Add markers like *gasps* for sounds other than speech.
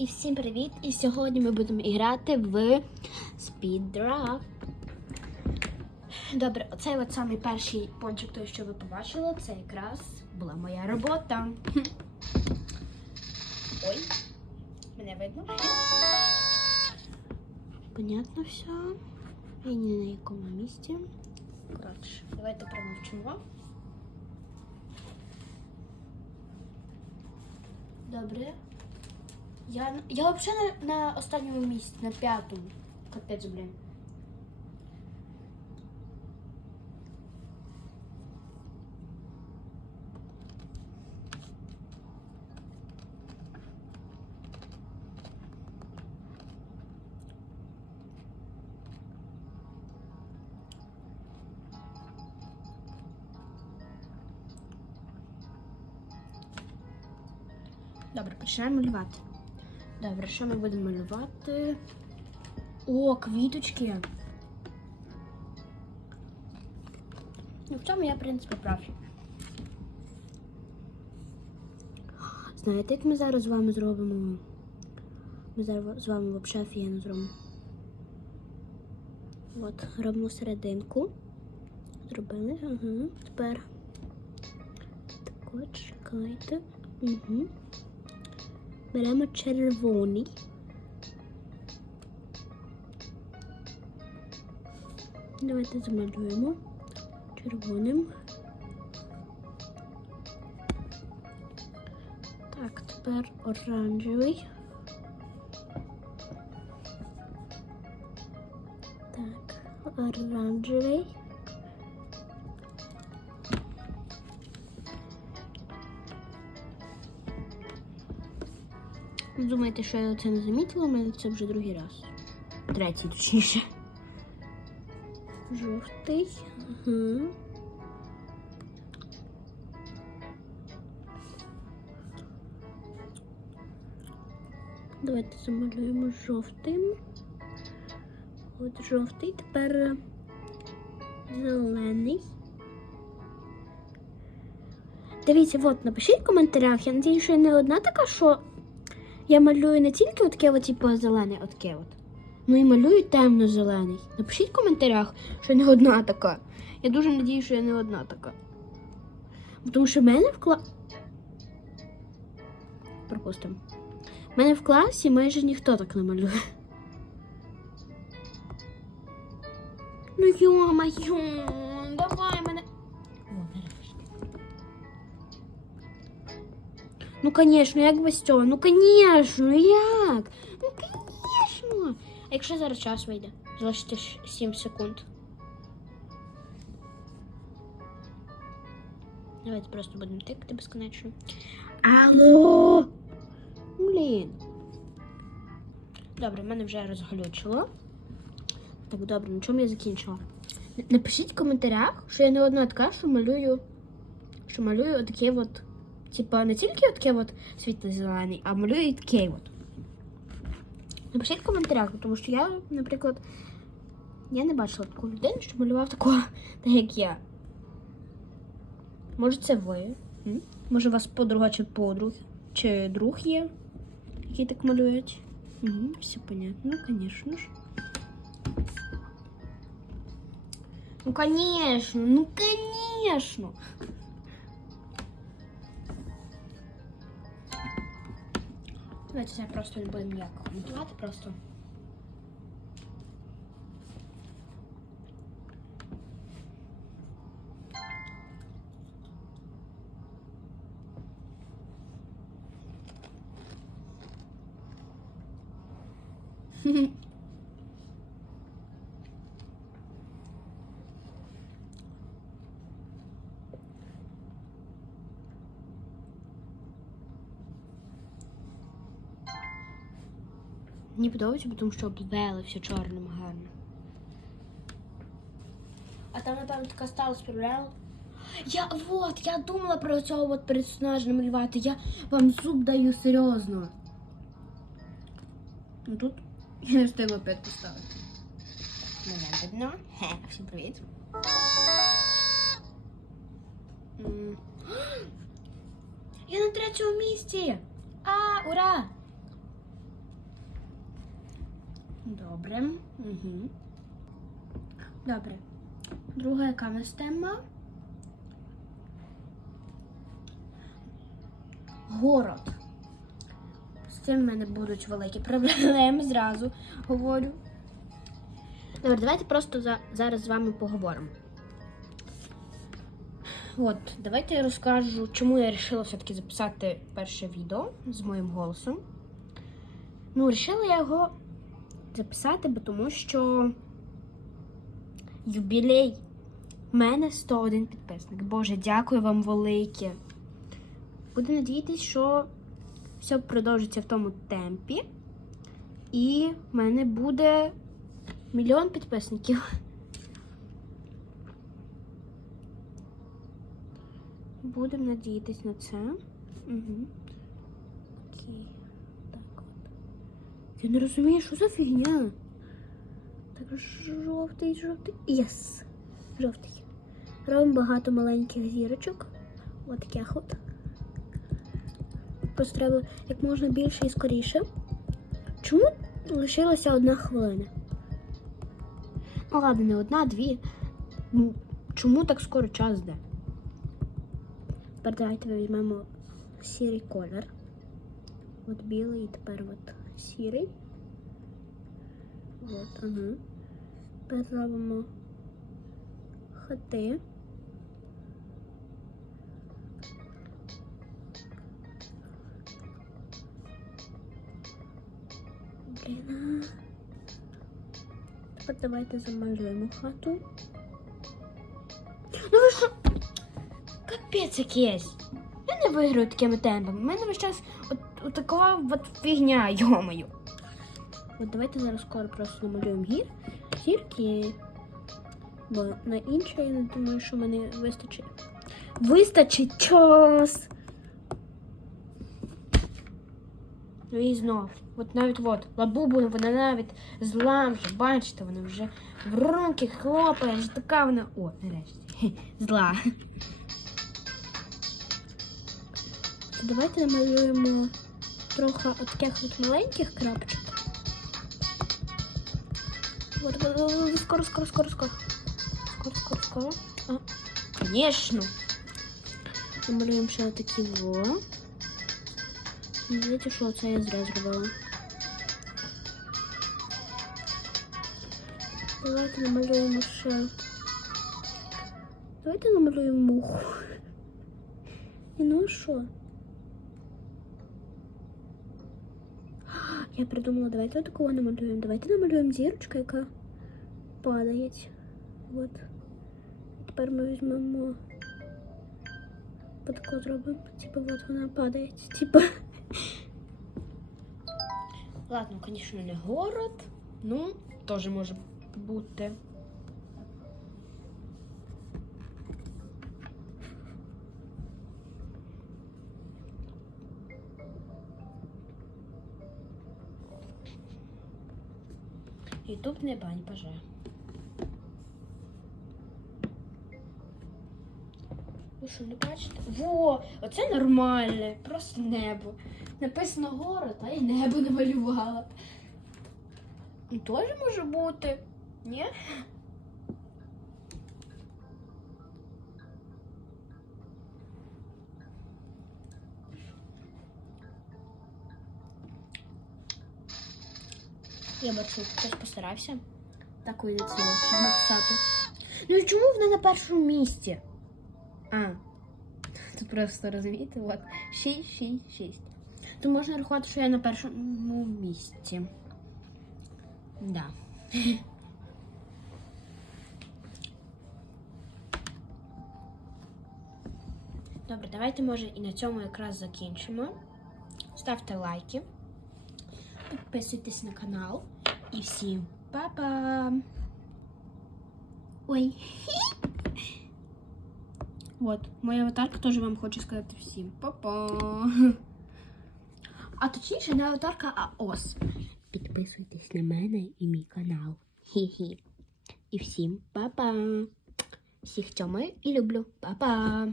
І всім привіт! І сьогодні ми будемо грати в Speed. Добре, оцей от самий перший пончик, той, що ви побачили, це якраз була моя робота. Ой, мене видно? Понятно все. Я ні на якому місці. Коротше, давайте промовчимо. Добре. Я, я взагалі на, на останньому місці, на п'ятому. Капець, блін. Добре, починаємо малювати. Добре, що ми будемо малювати? О, квіточки. Ну, в цьому я, в принципі, прав. Знаєте, як ми зараз з вами зробимо? Ми зараз з вами взагалі офігенно зробимо. От, робимо серединку. Зробили, ага. Тепер. Так чекайте. Угу. Беремо червоний. Давайте замалюємо червоним. Так, тепер оранжевий. Так, оранжевий. Ви Думаєте, що я це не замітила? Мене це вже другий раз. Третій, точніше. Жовтий. Ага. Давайте замалюємо жовтим. От жовтий, тепер е, зелений. Дивіться, от напишіть в коментарях. Я надію, що я не одна така, що я малюю не тільки отаке, от, типу, зелене, отаке от. Ну і малюю темно-зелений. Напишіть в коментарях, що я не одна така. Я дуже надію, що я не одна така. Тому що в мене в класі. Пропустимо. В мене в класі майже ніхто так не малює. Ну йо-моє, давай Ну, конечно, як без цього? Ну, конечно, ну як? Ну, конечно. А якщо зараз час вийде? Залишиться 7 секунд. Давайте просто будемо тикати безконечно. Алло! Блін. Добре, мене вже розглючило. Так, добре, на чому я закінчила? Напишіть в коментарях, що я не одна така, що малюю, що малюю отаке от, типа, не тільки отаке от світло-зелений, а малюю і таке от. Напишіть в коментарях, тому що я, наприклад, я не бачила таку людину, що малював такого, *laughs* так як я. Може, це ви? Може, у вас подруга чи подруг, чи друг є, який так малюють? Угу, все понятно, звісно ж. Ну, конечно, ну, конечно. Давайте це просто не будемо ніяк просто. *laughs* Мені подобається, тому що обвели все чорним гарно. А там, напевно, така стала справляла. Я вот, я думала про цього от персонажа намалювати. Я вам зуб даю серйозно. Ну тут я не встигла опять поставити. Мене видно. Хе, всім привіт. *gasps* Я на третьому місці. А, ура! Добре. Угу. Добре. Друга яка в нас? Город. З цим в мене будуть великі проблеми, зразу говорю. Добре, давайте просто за, зараз з вами поговоримо. От, давайте я розкажу, чому я вирішила все-таки записати перше відео з моїм голосом. Ну, вирішила я його записати, бо тому що юбілей. У мене 101 підписник. Боже, дякую вам велике. Буду надіятися, що все продовжиться в тому темпі. І в мене буде мільйон підписників. Будемо надіятися на це. Угу. Окей. Я не розумію, що за фігня. Так, жовтий, жовтий. Єс! Жовтий. Робимо багато маленьких зірочок. От таких от. Просто треба як можна більше і скоріше. Чому лишилася одна хвилина? Ну ладно, не одна, дві. Ну, чому так скоро час йде? Тепер давайте візьмемо сірий колір. От білий і тепер от сірий. От, ага. Тепер зробимо хати. Блін. Давайте замалюємо хату. Ну ви що? Капець якийсь. Я не виграю такими темпами. У мене весь от така от фігня, *laughs* йомаю. От давайте зараз скоро просто намалюємо гір. Гірки. Бо на інше я не думаю, що мене вистачить. Вистачить час. Ну і знов. От навіть от, лабубу, вона навіть зла вже, бачите, вона вже в руки хлопає, ж така вона. О, нарешті. Зла. Давайте намалюємо трохи от таких от маленьких крапочок. Вот, вот, вот, вот, скоро, скоро, скоро, скоро. Скоро, скоро, скоро. А, конечно. Намалюємо ще такі во. Знаєте, що це я зря зробила. Давайте намалюємо ще. Давайте намалюємо муху. *laughs* І ну що? Я придумала, давайте вот такого намалюємо. Давайте намалюємо зірочку, яка падає. От. Тепер ми візьмемо. Отако зробимо. Типа от вона падає. Типа. Ладно, звісно, не город. Ну, теж може бути. Ютуб не бань, боже. Ви що, не бачите? Во! Оце нормальне, просто небо. Написано город, а я небо намалювала. Ну, Теж може бути. Ні? Я бачу, хтось постарався. Так вийде написати. Ну і чому вона на першому місці? А. Тут просто розумієте, от 6, 6, 6. То можна рахувати, що я на першому місці. Да. Добре, давайте, може, і на цьому якраз закінчимо. Ставте лайки, підписуйтесь на канал і всім па-па! Ой. *laughs* Вот, моя аватарка теж вам хоче сказати всім па-па. А точніше, не аватарка, а ос. Підписуйтесь на мене і мій канал. Хі-хі. І всім па-па. Всіх цьому і люблю. Па-па.